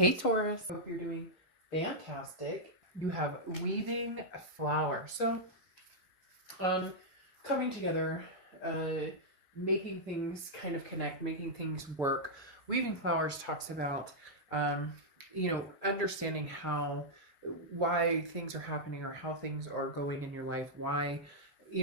Hey Taurus, hope you're doing fantastic. You have weaving a flower. So, coming together, making things kind of connect, making things work. Weaving flowers talks about, understanding why things are happening or how things are going in your life, why,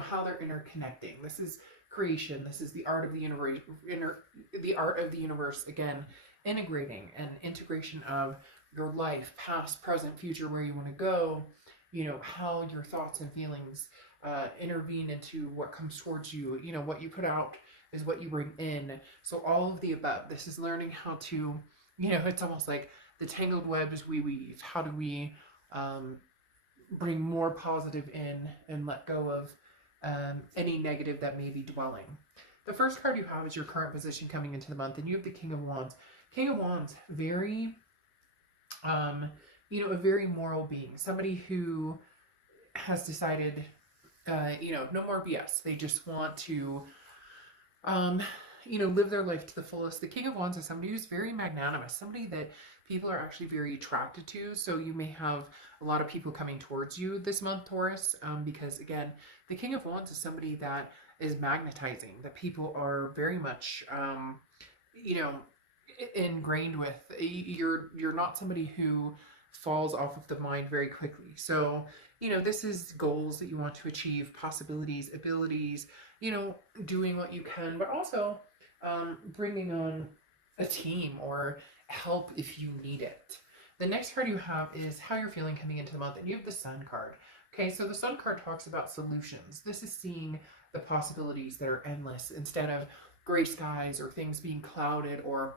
how they're interconnecting. This is creation. This is the art of the universe, the art of the universe again, integrating and integration of your life, past, present, future, where you want to go, how your thoughts and feelings intervene into what comes towards you. What you put out is what you bring in. So all of the above. This is learning how to, it's almost like the tangled webs we weave. How do we bring more positive in and let go of any negative that may be dwelling? The first card you have is your current position coming into the month, and you have the King of Wands. King of Wands, very, a very moral being, somebody who has decided, no more BS. They just want to, live their life to the fullest. The King of Wands is somebody who's very magnanimous, somebody that people are actually very attracted to. So you may have a lot of people coming towards you this month, Taurus, because again, the King of Wands is somebody that is magnetizing, that people are very much, ingrained with. You're not somebody who falls off of the mind very quickly. So, this is goals that you want to achieve, possibilities, abilities, doing what you can, but also bringing on a team or help if you need it. The next card you have is how you're feeling coming into the month, and you have the Sun card. Okay, so the Sun card talks about solutions. This is seeing the possibilities that are endless instead of gray skies or things being clouded or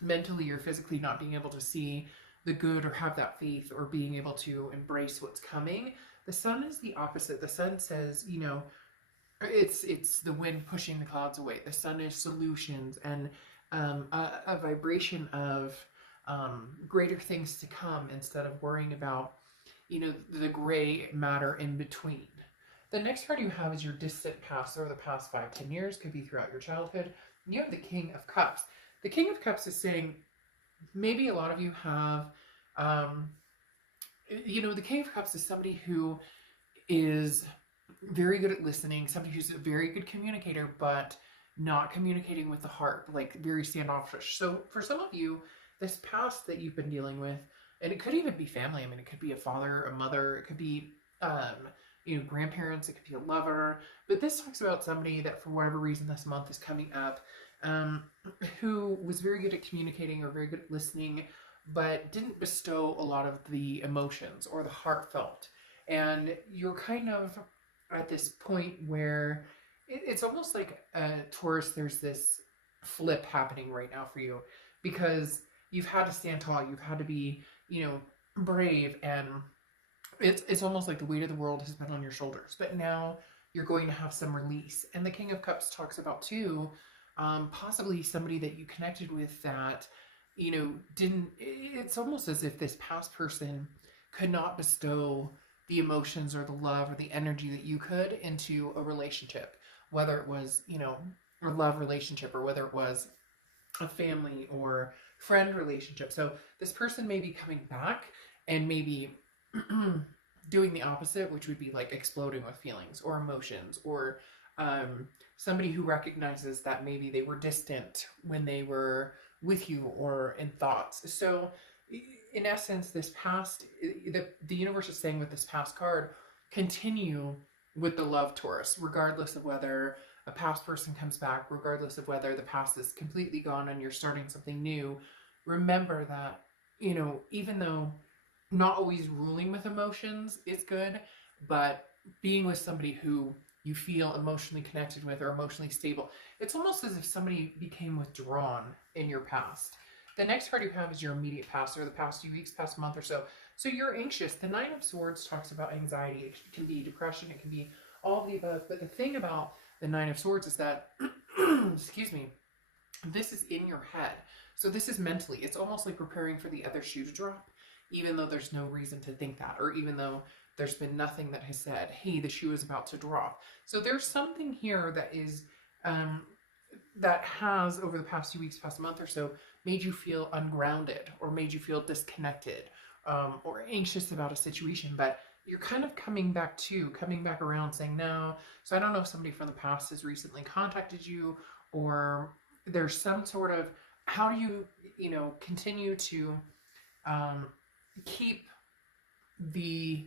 mentally or physically not being able to see the good or have that faith or being able to embrace what's coming. The Sun is the opposite. The Sun says, it's the wind pushing the clouds away. The Sun is solutions and a vibration of greater things to come instead of worrying about, the gray matter in between. The next card you have is your distant past, or the past 5-10 years, could be throughout your childhood. You have the King of Cups. The King of Cups is saying, maybe a lot of you have, the King of Cups is somebody who is very good at listening, somebody who's a very good communicator, but not communicating with the heart, like very standoffish. So for some of you, this past that you've been dealing with, and it could even be family. I mean, it could be a father, a mother, it could be, grandparents, it could be a lover, but this talks about somebody that for whatever reason this month is coming up, who was very good at communicating or very good at listening, but didn't bestow a lot of the emotions or the heartfelt. And you're kind of at this point where it's almost like Taurus, there's this flip happening right now for you, because you've had to stand tall, you've had to be, brave, and it's almost like the weight of the world has been on your shoulders, but now you're going to have some release. And the King of Cups talks about too, possibly somebody that you connected with that, it's almost as if this past person could not bestow the emotions or the love or the energy that you could into a relationship, whether it was, a love relationship or whether it was a family or friend relationship. So this person may be coming back and maybe doing the opposite, which would be like exploding with feelings or emotions, or somebody who recognizes that maybe they were distant when they were with you or in thoughts. So in essence, this past, the universe is saying with this past card, continue with the love, Taurus, regardless of whether a past person comes back, regardless of whether the past is completely gone and you're starting something new. Remember that, even though not always ruling with emotions is good, but being with somebody who you feel emotionally connected with or emotionally stable, it's almost as if somebody became withdrawn in your past. The next card you have is your immediate past, or the past few weeks, past month or so. So you're anxious. The Nine of Swords talks about anxiety. It can be depression. It can be all of the above. But the thing about the Nine of Swords is that, excuse me, this is in your head. So this is mentally. It's almost like preparing for the other shoe to drop, even though there's no reason to think that, or even though there's been nothing that has said, hey, the shoe is about to drop. So there's something here that is that has, over the past few weeks, past month or so, made you feel ungrounded or made you feel disconnected, or anxious about a situation, but you're kind of coming back around saying no. So I don't know if somebody from the past has recently contacted you, or there's some sort of, how do you, continue to keep the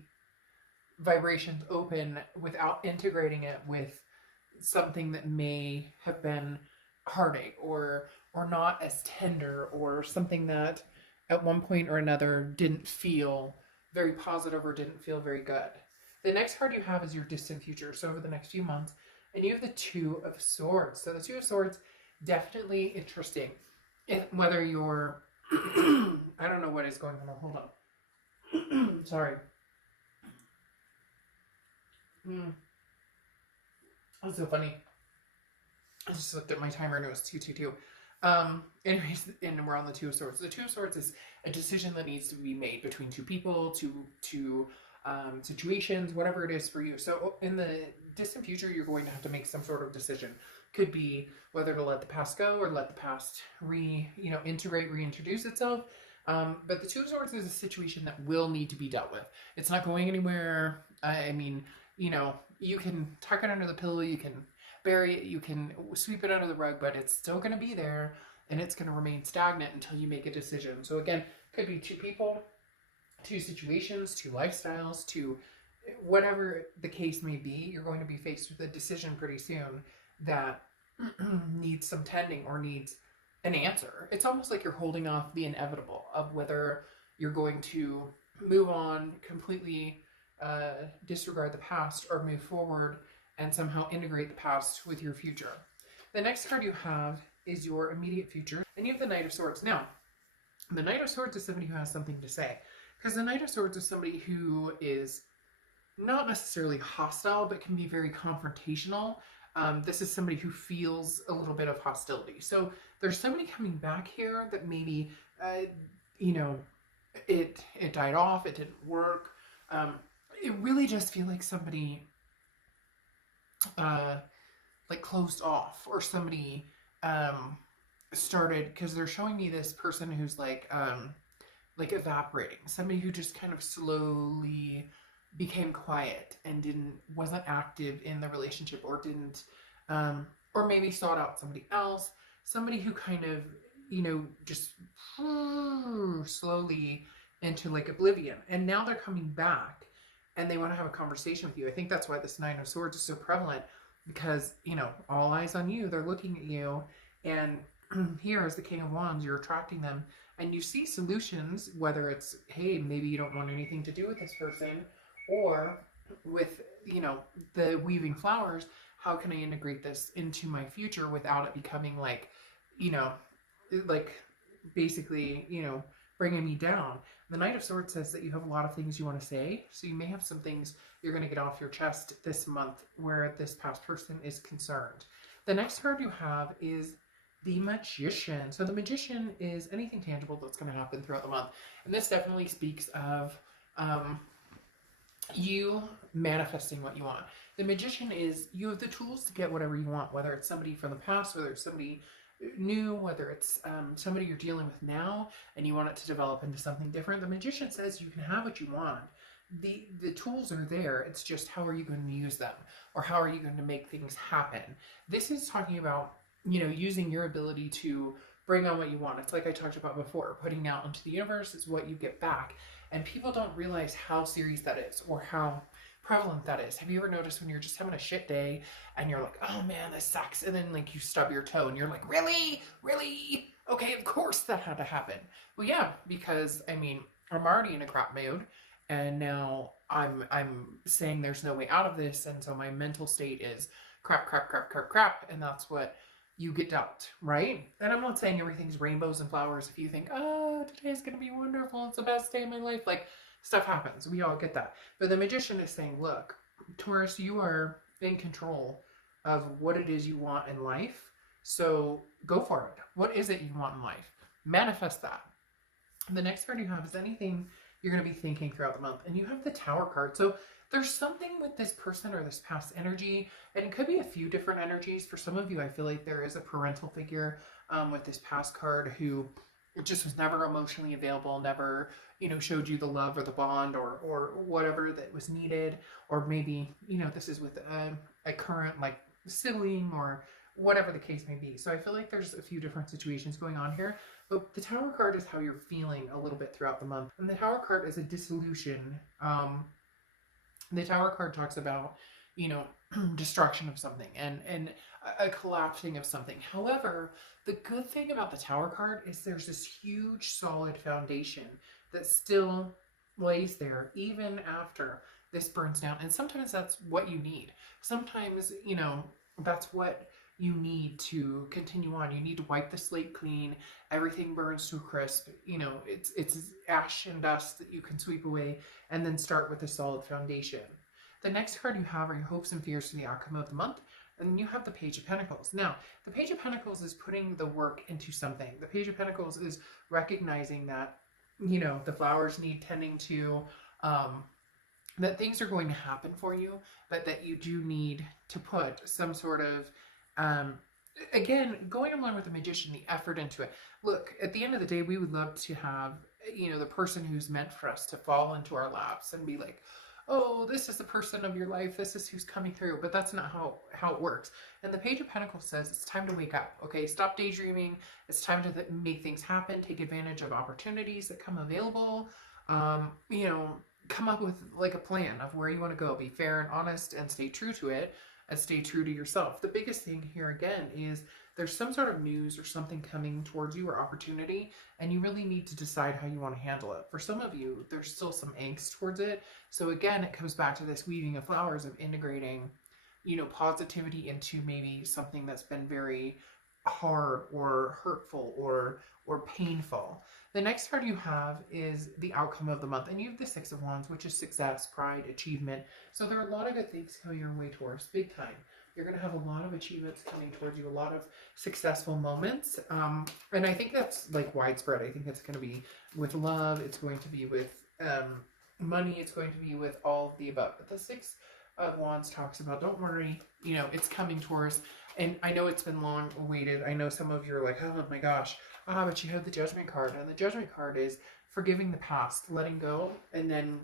vibrations open without integrating it with something that may have been heartache or not as tender, or something that at one point or another didn't feel very positive or didn't feel very good. The next card you have is your distant future, so over the next few months, and you have the Two of Swords. So the Two of Swords, definitely interesting. Whether you're I don't know what is going on. Hold on. Sorry. That's so funny. I just looked at my timer and it was 2:22. Anyways, and we're on the Two of Swords. The Two of Swords is a decision that needs to be made between two people, two situations, whatever it is for you. So in the distant future, you're going to have to make some sort of decision. Could be whether to let the past go or let the past reintroduce itself. But the Two of Swords is a situation that will need to be dealt with. It's not going anywhere. I mean, you can tuck it under the pillow, you can bury it, you can sweep it under the rug, but it's still going to be there, and it's going to remain stagnant until you make a decision. So again, could be two people, two situations, two lifestyles, two whatever the case may be. You're going to be faced with a decision pretty soon that needs some tending or needs an answer. It's almost like you're holding off the inevitable of whether you're going to move on, completely disregard the past, or move forward and somehow integrate the past with your future. The next card you have is your immediate future, and you have the Knight of Swords. Now, the Knight of Swords is somebody who has something to say, because the Knight of Swords is somebody who is not necessarily hostile, but can be very confrontational. This is somebody who feels a little bit of hostility. So there's somebody coming back here that maybe, it died off, it didn't work. It really just feels like somebody closed off, or somebody started, because they're showing me this person who's like evaporating, somebody who just kind of slowly became quiet and wasn't active in the relationship, or didn't or maybe sought out somebody else, somebody who kind of just slowly into like oblivion, and now they're coming back and they want to have a conversation with you. I think that's why this Nine of Swords is so prevalent, because, all eyes on you. They're looking at you, and here as the King of Wands, you're attracting them, and you see solutions, whether it's, hey, maybe you don't want anything to do with this person, or with, the weaving flowers, how can I integrate this into my future without it becoming like, basically, bringing me down. The Knight of Swords says that you have a lot of things you want to say, so you may have some things you're going to get off your chest this month where this past person is concerned. The next card you have is the Magician. So the Magician is anything tangible that's going to happen throughout the month, and this definitely speaks of you manifesting what you want. The Magician is, you have the tools to get whatever you want, whether it's somebody from the past, whether it's somebody new, whether it's somebody you're dealing with now and you want it to develop into something different. The Magician says you can have what you want. The tools are there. It's just, how are you going to use them, or how are you going to make things happen? This is talking about, using your ability to bring on what you want. It's like I talked about before, putting out into the universe is what you get back. And people don't realize how serious that is, or how prevalent that is. Have you ever noticed when you're just having a shit day and you're like, oh man, this sucks, and then you stub your toe and you're like, really? Okay, of course that had to happen. Well, yeah, because I'm already in a crap mood, and now I'm saying there's no way out of this, and so my mental state is crap, and that's what you get dealt, right? And I'm not saying everything's rainbows and flowers. If you think, oh, today's gonna be wonderful, it's the best day of my life, stuff happens. We all get that. But the Magician is saying, look, Taurus, you are in control of what it is you want in life. So go for it. What is it you want in life? Manifest that. The next card you have is anything you're going to be thinking throughout the month. And you have the Tower card. So there's something with this person or this past energy, and it could be a few different energies. For some of you, I feel like there is a parental figure with this past card who just was never emotionally available, never, you know, showed you the love or the bond or whatever that was needed. Or maybe, you know, this is with a current like sibling or whatever the case may be. So I feel like there's a few different situations going on here. But the Tower card is how you're feeling a little bit throughout the month. And the Tower card is a dissolution. The Tower card talks about, you know, destruction of something and a collapsing of something. However, the good thing about the Tower card is there's this huge solid foundation that still lays there even after this burns down. And sometimes that's what you need. Sometimes, you know, that's what you need to continue on. You need to wipe the slate clean. Everything burns to a crisp. You know, it's ash and dust that you can sweep away and then start with a solid foundation. The next card you have are your hopes and fears for the outcome of the month. And then you have the Page of Pentacles. Now, the Page of Pentacles is putting the work into something. The Page of Pentacles is recognizing that, you know, the flowers need tending to, that things are going to happen for you, but that you do need to put some sort of, again, going along with the Magician, the effort into it. Look, at the end of the day, we would love to have, you know, the person who's meant for us to fall into our laps and be like, oh, this is the person of your life. This is who's coming through. But that's not how it works. And the Page of Pentacles says it's time to wake up. Okay, stop daydreaming. It's time to make things happen. Take advantage of opportunities that come available. You know, come up with like a plan of where you want to go. Be fair and honest and stay true to it. And stay true to yourself. The biggest thing here again is there's some sort of news or something coming towards you or opportunity, and you really need to decide how you want to handle it. For some of you, there's still some angst towards it. So again, it comes back to this weaving of flowers of integrating, you know, positivity into maybe something that's been very hard or hurtful or painful. The next card you have is the outcome of the month, and you have the Six of Wands, which is success, pride, achievement. So there are a lot of good things coming your way, Taurus, big time. You're going to have a lot of achievements coming towards you, a lot of successful moments. And I think that's like widespread. I think it's going to be with love. It's going to be with money. It's going to be with all of the above. But the Six of Wands talks about, don't worry, you know, it's coming, Taurus. And I know it's been long awaited. I know some of you are like, oh my gosh, but you have the Judgment card. And the Judgment card is forgiving the past, letting go, and then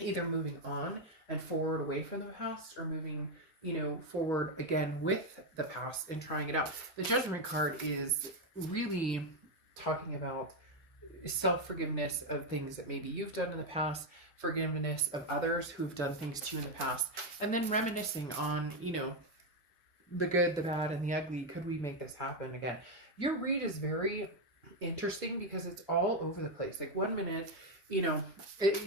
either moving on and forward away from the past or moving, you know, forward again with the past and trying it out. The Judgment card is really talking about self-forgiveness of things that maybe you've done in the past, forgiveness of others who've done things to you in the past, and then reminiscing on, you know, the good, the bad, and the ugly. Could we make this happen again? Your read is very interesting because it's all over the place. Like 1 minute, you know,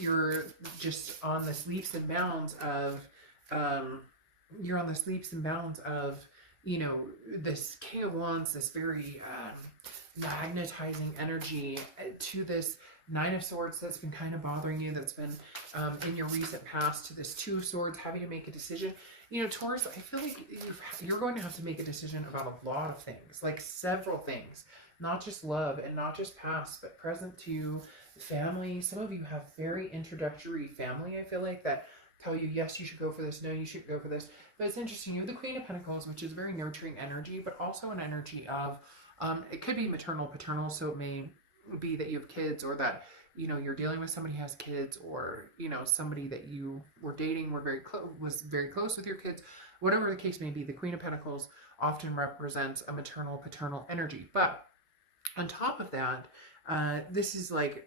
you're just on this leaps and bounds of, you know, this King of Wands, this very magnetizing energy to this Nine of Swords that's been kind of bothering you, that's been in your recent past, to this Two of Swords, having to make a decision. You know, Taurus, I feel like you're going to have to make a decision about a lot of things, like several things, not just love and not just past, but present to family. Some of you have very introductory family, I feel like, that tell you, yes, you should go for this, no, you should go for this. But it's interesting, you have the Queen of Pentacles, which is very nurturing energy, but also an energy of, it could be maternal, paternal, so it may be that you have kids, or that, you know, you're dealing with somebody who has kids, or, you know, somebody that you were dating was very close with your kids. Whatever the case may be, the Queen of Pentacles often represents a maternal, paternal energy. But on top of that, this is like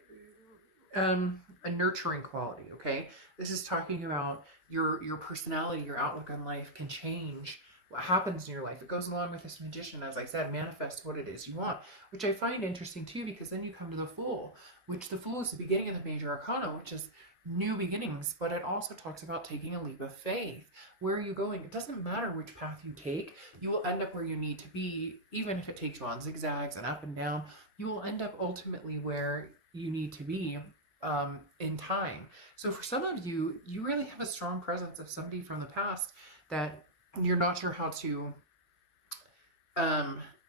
a nurturing quality, okay? This is talking about your personality, your outlook on life can change what happens in your life. It goes along with this Magician, as I said, manifest what it is you want, which I find interesting too, because then you come to the Fool, which the Fool is the beginning of the Major Arcana, which is new beginnings, but it also talks about taking a leap of faith. Where are you going? It doesn't matter which path you take, you will end up where you need to be, even if it takes you on zigzags and up and down. You will end up ultimately where you need to be in time. So for some of you, you really have a strong presence of somebody from the past that you're not sure how to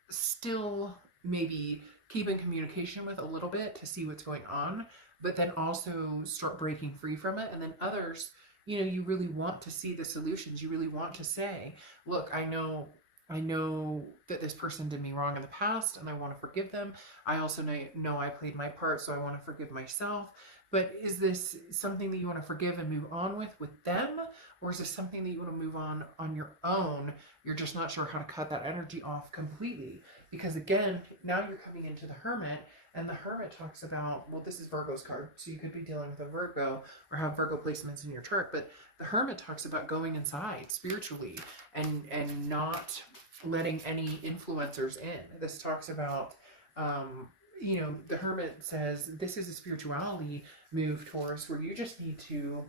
still maybe keep in communication with a little bit to see what's going on, but then also start breaking free from it. And then others, you know, you really want to see the solutions. You really want to say, look, I know that this person did me wrong in the past and I want to forgive them. I also know I played my part, so I want to forgive myself. But is this something that you want to forgive and move on with them? Or is this something that you want to move on your own? You're just not sure how to cut that energy off completely. Because again, now you're coming into the Hermit, and the Hermit talks about, well, this is Virgo's card, so you could be dealing with a Virgo or have Virgo placements in your chart, but the Hermit talks about going inside spiritually and not letting any influencers in. This talks about, you know, the Hermit says this is a spirituality move, Taurus, where you just need to,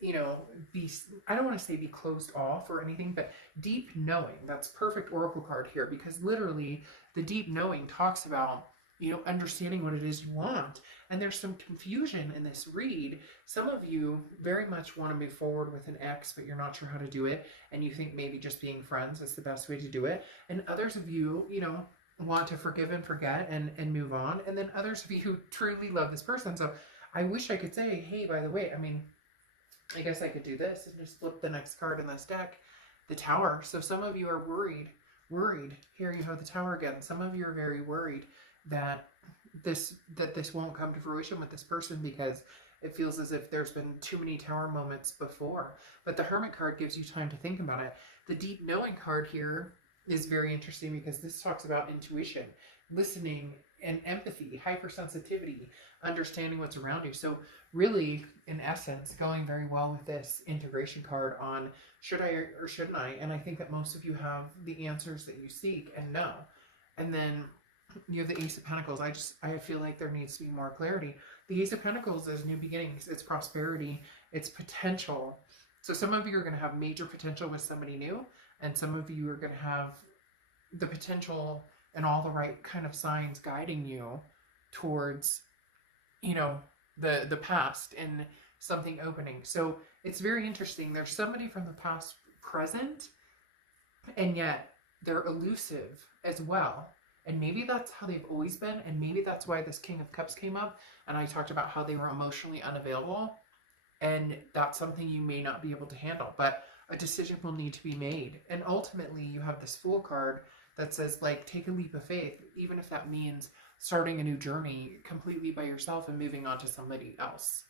you know, be, I don't want to say be closed off or anything, but deep knowing. That's perfect oracle card here, because literally the deep knowing talks about, you know, understanding what it is you want. And there's some confusion in this read. Some of you very much want to move forward with an ex, but you're not sure how to do it, and you think maybe just being friends is the best way to do it. And others of you, you know, want to forgive and forget and move on. And then others of you who truly love this person. So I wish I could say, hey, by the way, I mean, I guess I could do this and just flip the next card in this deck, the Tower. So some of you are worried. Here you have the Tower again. Some of you are very worried that this won't come to fruition with this person because it feels as if there's been too many Tower moments before. But the Hermit card gives you time to think about it. The Deep Knowing card here is very interesting because this talks about intuition, listening, and empathy, hypersensitivity, understanding what's around you. So really, in essence, going very well with this integration card on should I or shouldn't I? And I think that most of you have the answers that you seek and know. And then you have the Ace of Pentacles. I feel like there needs to be more clarity. The Ace of Pentacles is new beginnings. It's prosperity. It's potential. So some of you are going to have major potential with somebody new, and some of you are going to have the potential and all the right kind of signs guiding you towards, you know, the past and something opening. So it's very interesting. There's somebody from the past present, and yet they're elusive as well. And maybe that's how they've always been, and maybe that's why this King of Cups came up, and I talked about how they were emotionally unavailable, and that's something you may not be able to handle, but a decision will need to be made. And ultimately, you have this Fool card that says, like, take a leap of faith, even if that means starting a new journey completely by yourself and moving on to somebody else.